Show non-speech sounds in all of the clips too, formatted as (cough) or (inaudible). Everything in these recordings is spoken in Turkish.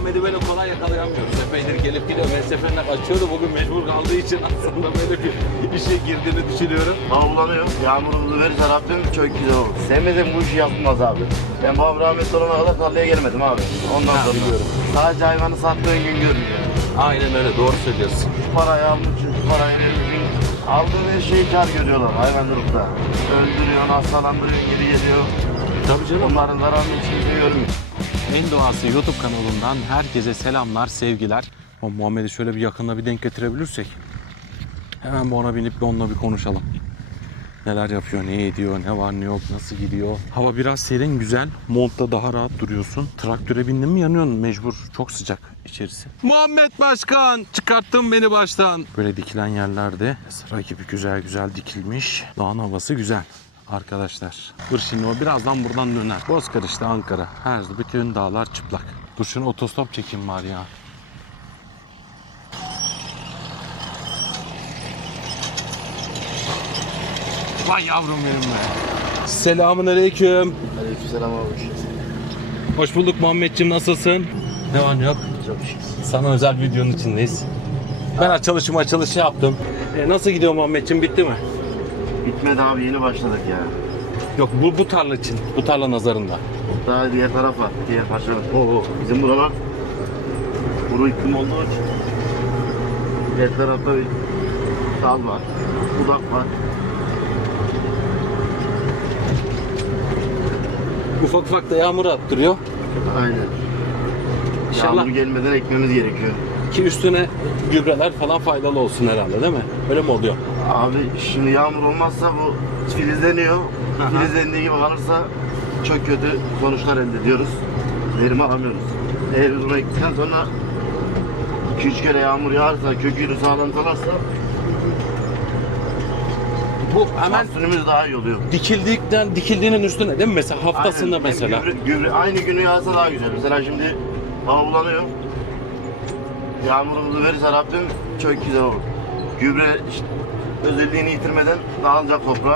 Muhammed'i böyle kolay yakalayamıyoruz. Epeydir gelip gidiyor. Ben seferine kaçıyordu. Bugün mecbur kaldığı için aslında böyle bir işe girdiğini düşünüyorum. Havlanıyor. Yağmurumuzu verirse Rabbim çok güzel olur. Sevmediğim bu işi yapılmaz abi. Ben babam rahmetli olana kadar tarlaya gelmedim abi. Ondan Ha, sonra. biliyorum. Sadece hayvanı sattığın gün görünüyor. Aynen öyle doğru söylüyorsun. Şu parayı almışsın, şu parayı vermişsin. Aldığın her şeyi kar görüyorlar hayvancılıkta. Öldürüyorsun, hastalandırıyorsun, geri geliyor. Tabii canım. Onların zararını hiç kimse görmüyor. En Doğası YouTube kanalından herkese selamlar, sevgiler. O Muhammed'i şöyle bir yakında bir denk getirebilirsek hemen bir ona binip bir onunla bir konuşalım. Neler yapıyor, ne ediyor, ne var ne yok, nasıl gidiyor. Hava biraz serin, güzel. Montta daha rahat duruyorsun. Traktöre bindin mi yanıyorsun mecbur. Çok sıcak içerisi. Muhammed Başkan! Çıkarttın beni baştan. Böyle dikilen yerlerde sıra gibi güzel güzel dikilmiş. Dağın havası güzel arkadaşlar. Şimdi o birazdan buradan döner. Bozkır işte Ankara. Her bütün dağlar çıplak. Dur şunu otostop çekeyim var ya. Vay yavrum benim be. Selamun aleyküm. Aleykümselam abi. Hoş bulduk Muhammedciğim nasılsın? Ne var ne yok? Çok şükür. Sana özel bir videonun içindeyiz. Ben açılışımı açılışı yaptım. E, nasıl gidiyor Muhammedciğim bitti mi? Bitmedi abi yeni başladık ya. Yok bu, bu tarla için. Bu tarla nazarında. Daha diğer taraf var. Diğer var. Oo, bizim buralar kuru iklim olduğu için. Her tarafta bir dal var. Budak var. Ufak ufak da yağmur attırıyor. Aynen. İnşallah Yağmur gelmeden ekmemiz gerekiyor. ki üstüne gübreler falan faydalı olsun herhalde değil mi? Öyle mi oluyor? Abi şimdi yağmur olmazsa bu filizleniyor. Aha. Filizlendiği gibi kalırsa çok kötü sonuçlar elde ediyoruz. Verimi alamıyoruz. Eğer bunu ektikten sonra 2-3 kere yağmur yağarsa, kökünü sağlantılarsa Bu hemen mahsulümüz daha iyi oluyor. dikildikten dikildiğinin üstüne değil mi? Mesela haftasında Aynen. mesela. Gübre, gübre aynı günü yağsa daha güzel. Mesela şimdi hava bulanıyor. Yağmurumuzu verirse Rabbim çok güzel olur. Gübre işte özelliğini yitirmeden dağılacak toprağa.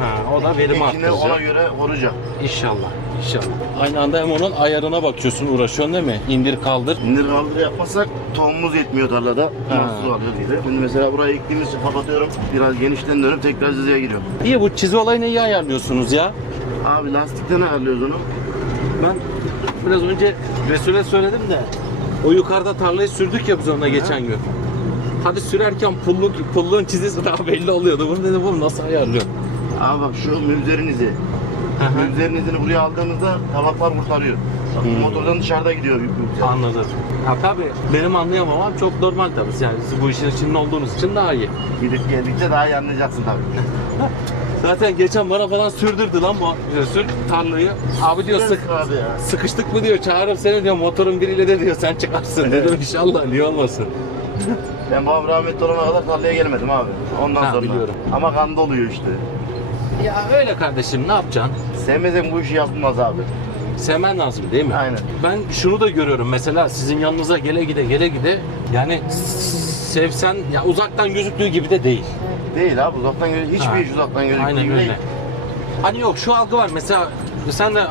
Ha, o da verimi Ekini ona arttıracak. göre koruyacak. İnşallah. İnşallah. Aynı anda hem onun ayarına bakıyorsun, uğraşıyorsun değil mi? İndir kaldır. İndir kaldır yapmazsak tohumumuz yetmiyor tarlada. Alıyor gibi. Şimdi mesela burayı ektiğimiz için kapatıyorum. Biraz genişten dönüp tekrar dizeye giriyor. İyi bu çizi olayını iyi ayarlıyorsunuz ya. Abi lastikten ayarlıyoruz onu. Ben biraz önce Resul'e söyledim de o yukarıda tarlayı sürdük ya biz onunla geçen gün. Hadi sürerken pulluk, pulluğun çizgisi daha belli oluyordu. Bunu dedim bunu nasıl ayarlıyor? Abi bak şu mümzerin izi. Mümzerin izini buraya aldığımızda tabaklar kurtarıyor. Hmm. Motordan dışarıda gidiyor. Anladım. Ya tabii benim anlayamamam çok normal tabii. Yani siz bu işin içinde olduğunuz için daha iyi. Gidip geldikçe daha iyi anlayacaksın tabii. (laughs) Zaten geçen bana falan sürdürdü lan bu Resul tarlayı. Abi diyor sık, abi ya. sıkıştık mı diyor çağırırım seni diyor motorun biriyle de diyor sen çıkarsın dedim inşallah niye olmasın. Ben babam rahmetli olana kadar tarlaya gelmedim abi. Ondan Ha, sonra. biliyorum. Ama kan doluyor işte. Ya öyle kardeşim ne yapacaksın? Sevmesem bu işi yapılmaz abi. Sevmen lazım değil mi? Aynen. Ben şunu da görüyorum mesela sizin yanınıza gele gide gele gide yani sevsen ya uzaktan gözüktüğü gibi de değil. Değil abi uzaktan gözü hiçbir Ha. iş uzaktan gözüktüğü Aynen öyle. Hani yok şu algı var mesela sen de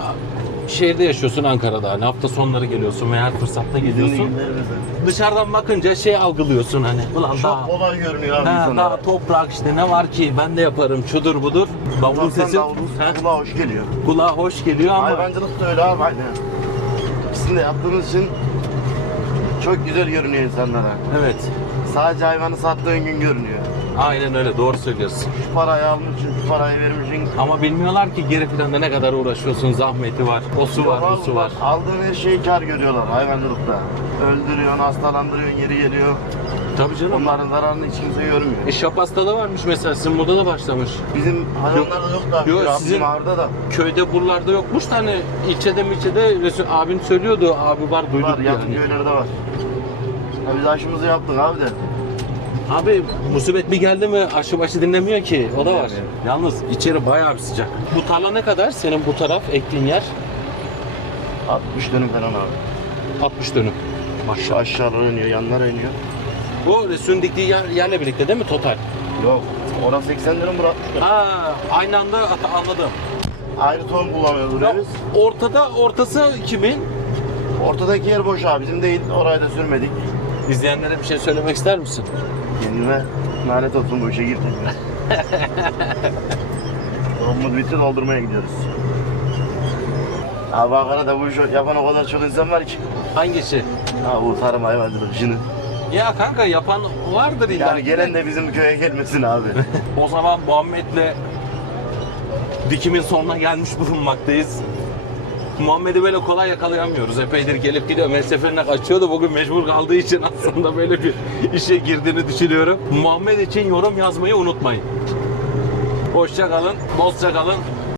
şehirde yaşıyorsun Ankara'da hani hafta sonları geliyorsun veya her fırsatta gidiyorsun. Dışarıdan bakınca şey algılıyorsun hani ulan daha, Çok kolay görünüyor abi ha, insana. daha toprak işte ne var ki ben de yaparım şudur budur. Davul Uzaktan sesi davulun ha, sesi kulağa hoş geliyor. kulağa hoş geliyor ama Hayvancılık da öyle abi aynen. İkisini de yaptığımız için çok güzel görünüyor insanlara. evet Sadece hayvanı sattığın gün görünüyor. Aynen öyle doğru söylüyorsun. Şu parayı almışsın, şu parayı vermişsin. Ama bilmiyorlar ki geri planda ne kadar uğraşıyorsun, zahmeti var, o su var, bu su var. Aldığın her şeyi kar görüyorlar hayvancılıkta. Öldürüyorsun, hastalandırıyorsun, geri geliyor. Tabii canım. Onların zararını hiç kimse görmüyor. E şap hastalığı varmış mesela sizin burada da başlamış. Bizim hayvanlarda yok da, Yok, sizin- ağırda da Köyde buralarda yokmuş da hani ilçede milçede Resul abin söylüyordu abi var duyduk var, yakın yani. köylerde var. Ya biz aşımızı yaptık abi de. Abi musibet bir geldi mi aşı başı dinlemiyor ki o da var. Yalnız içeri bayağı bir sıcak. Bu tarla ne kadar senin bu taraf ektiğin yer? 60 dönüm falan abi. 60 dönüm. Şu Maşallah. aşağılara iniyor, yanlara iniyor. Bu Resul'ün diktiği yer, yerle birlikte değil mi total? Yok, orası 80 dönüm bırak. Ha, aynı anda anladım. Ayrı tohum kullanıyoruz buraya Ya, biz. ortada ortası kimin? Ortadaki yer boş abi bizim değil. Orayı da sürmedik. İzleyenlere bir şey söylemek ister misin? Kendime lanet olsun bu işe girdim. Dolumuz (laughs) bitti doldurmaya gidiyoruz. Abi Ankara'da bu işi yapan o kadar çok insan var ki. Hangisi? Ha bu tarım hayvancılık işini. Ya kanka yapan vardır illa. Yani gelen de bizim köye gelmesin abi. (laughs) O zaman Muhammed'le dikimin sonuna gelmiş bulunmaktayız. Muhammed'i böyle kolay yakalayamıyoruz. Epeydir gelip gidiyor. Her seferinde kaçıyordu. Bugün mecbur kaldığı için (laughs) aslında böyle bir işe girdiğini düşünüyorum. Muhammed için yorum yazmayı unutmayın. Hoşça kalın, dostça kalın.